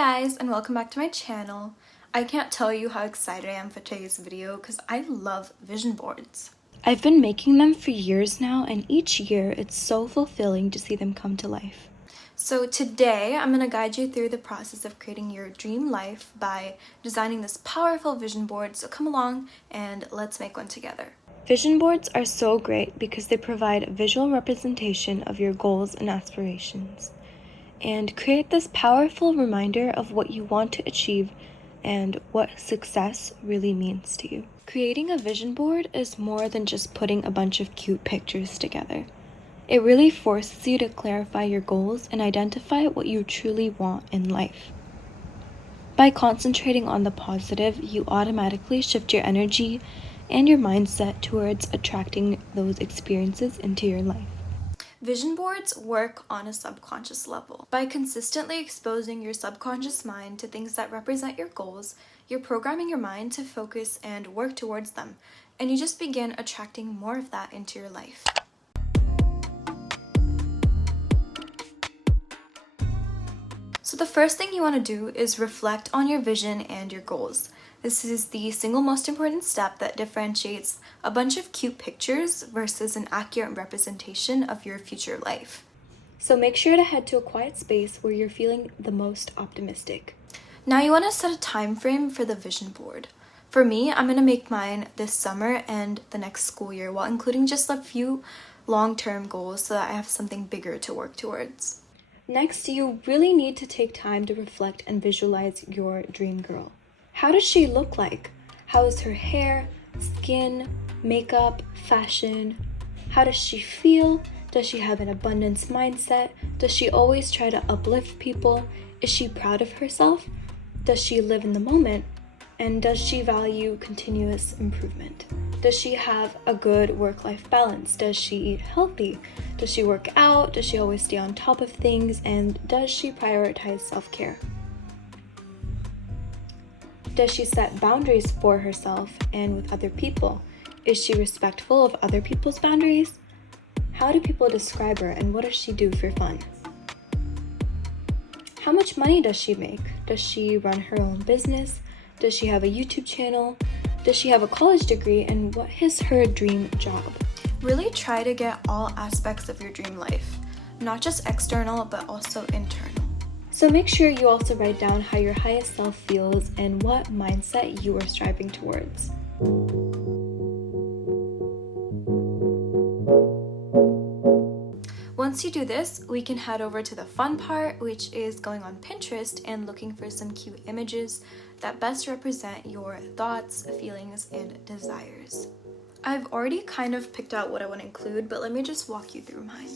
guys, and welcome back to my channel. I can't tell you how excited I am for today's video because I love vision boards. I've been making them for years now, and each year it's so fulfilling to see them come to life. So today I'm going to guide you through the process of creating your dream life by designing this powerful vision board. So come along and let's make one together. Vision boards are so great because they provide a visual representation of your goals and aspirations, and create this powerful reminder of what you want to achieve and what success really means to you. Creating a vision board is more than just putting a bunch of cute pictures together. It really forces you to clarify your goals and identify what you truly want in life. By concentrating on the positive, you automatically shift your energy and your mindset towards attracting those experiences into your life. Vision boards work on a subconscious level. By consistently exposing your subconscious mind to things that represent your goals, you're programming your mind to focus and work towards them, and you just begin attracting more of that into your life. So the first thing you want to do is reflect on your vision and your goals. This is the single most important step that differentiates a bunch of cute pictures versus an accurate representation of your future life. So make sure to head to a quiet space where you're feeling the most optimistic. Now you want to set a time frame for the vision board. For me, I'm going to make mine this summer and the next school year while including just a few long-term goals so that I have something bigger to work towards. Next, you really need to take time to reflect and visualize your dream girl. How does she look like? How is her hair, skin, makeup, fashion? How does she feel? Does she have an abundance mindset? Does she always try to uplift people? Is she proud of herself? Does she live in the moment? And does she value continuous improvement? Does she have a good work-life balance? Does she eat healthy? Does she work out? Does she always stay on top of things? And does she prioritize self-care? Does she set boundaries for herself and with other people? Is she respectful of other people's boundaries? How do people describe her, and what does she do for fun? How much money does she make? Does she run her own business? Does she have a YouTube channel? Does she have a college degree? And what is her dream job? Really try to get all aspects of your dream life, not just external but also internal. So make sure you also write down how your highest self feels and what mindset you are striving towards. Once you do this, we can head over to the fun part, which is going on Pinterest and looking for some cute images that best represent your thoughts, feelings, and desires. I've already kind of picked out what I want to include, but let me just walk you through mine.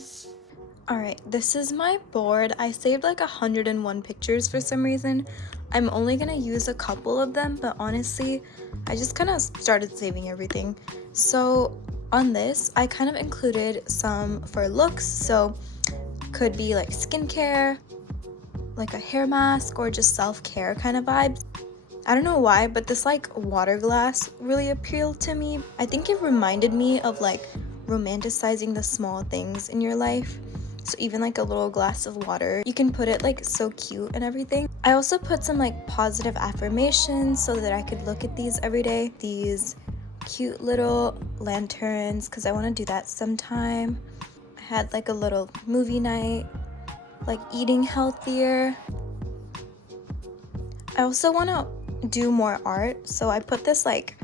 Alright, this is my board. I saved like 101 pictures for some reason. I'm only going to use a couple of them, but honestly, I just kind of started saving everything. So on this, I kind of included some for looks, so could be like skincare, like a hair mask, or just self-care kind of vibes. I don't know why, but this like water glass really appealed to me. I think it reminded me of like romanticizing the small things in your life. So even like a little glass of water, you can put it like so cute and everything. I also put some like positive affirmations so that I could look at these every day. These cute little lanterns, because I want to do that sometime. I had like a little movie night, like eating healthier. I also want to do more art, so I put this like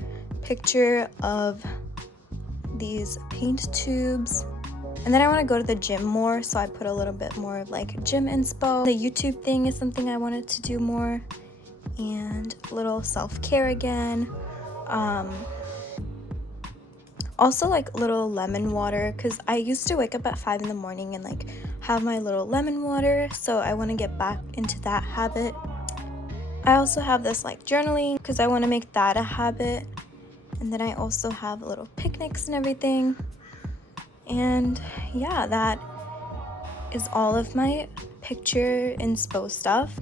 picture of these paint tubes, and then I want to go to the gym more, so I put a little bit more of like gym inspo. The YouTube thing is something I wanted to do more, and a little self-care again. Also like little lemon water, because I used to wake up at 5 in the morning and like have my little lemon water, so I want to get back into that habit. I also have this like journaling because I want to make that a habit. And then I also have little picnics and everything. And yeah, that is all of my picture inspo stuff.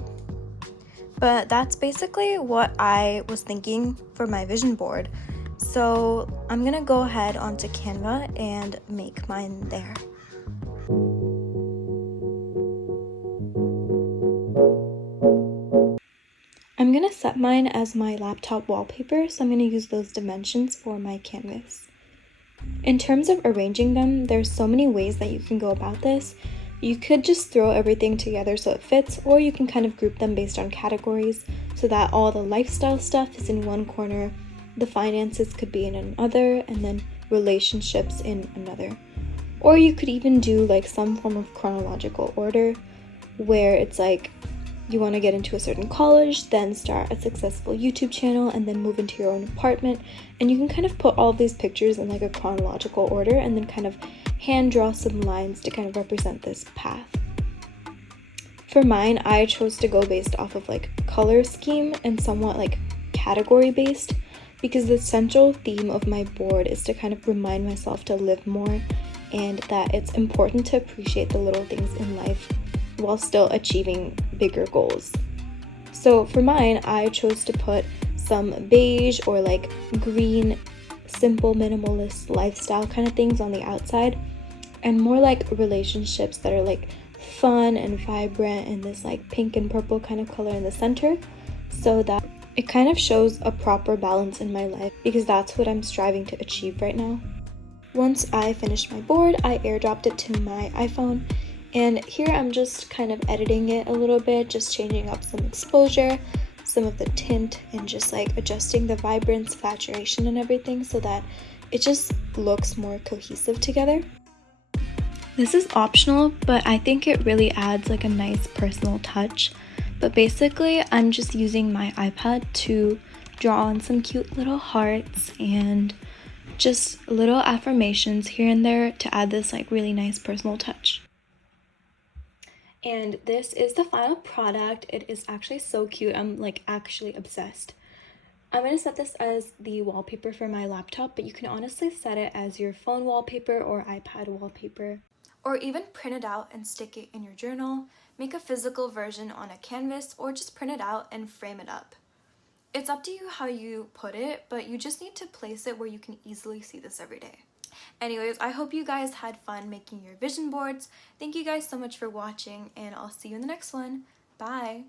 But that's basically what I was thinking for my vision board. So I'm gonna go ahead onto Canva and make mine there. to set mine as my laptop wallpaper, so I'm going to use those dimensions for my canvas. In terms of arranging them, there's so many ways that you can go about this. You could just throw everything together so it fits, or you can kind of group them based on categories so that all the lifestyle stuff is in one corner, the finances could be in another, and then relationships in another. Or you could even do like some form of chronological order where it's like you want to get into a certain college, then start a successful YouTube channel, and then move into your own apartment. And you can kind of put all of these pictures in like a chronological order and then kind of hand draw some lines to kind of represent this path. For mine, I chose to go based off of like color scheme and somewhat like category based, because the central theme of my board is to kind of remind myself to live more and that it's important to appreciate the little things in life while still achieving bigger goals. So for mine, I chose to put some beige or like green, simple, minimalist lifestyle kind of things on the outside, and more like relationships that are like fun and vibrant and this like pink and purple kind of color in the center, so that it kind of shows a proper balance in my life, because that's what I'm striving to achieve right now. Once I finished my board, I airdropped it to my iPhone, and here I'm just kind of editing it a little bit, just changing up some exposure, some of the tint, and just like adjusting the vibrance, saturation, and everything so that it just looks more cohesive together. This is optional, but I think it really adds like a nice personal touch. But basically, I'm just using my iPad to draw on some cute little hearts and just little affirmations here and there to add this like really nice personal touch. And this is the final product. It is actually so cute. I'm like actually obsessed. I'm going to set this as the wallpaper for my laptop, but you can honestly set it as your phone wallpaper or iPad wallpaper. Or even print it out and stick it in your journal, make a physical version on a canvas, or just print it out and frame it up. It's up to you how you put it, but you just need to place it where you can easily see this every day. Anyways, I hope you guys had fun making your vision boards. Thank you guys so much for watching, and I'll see you in the next one. Bye!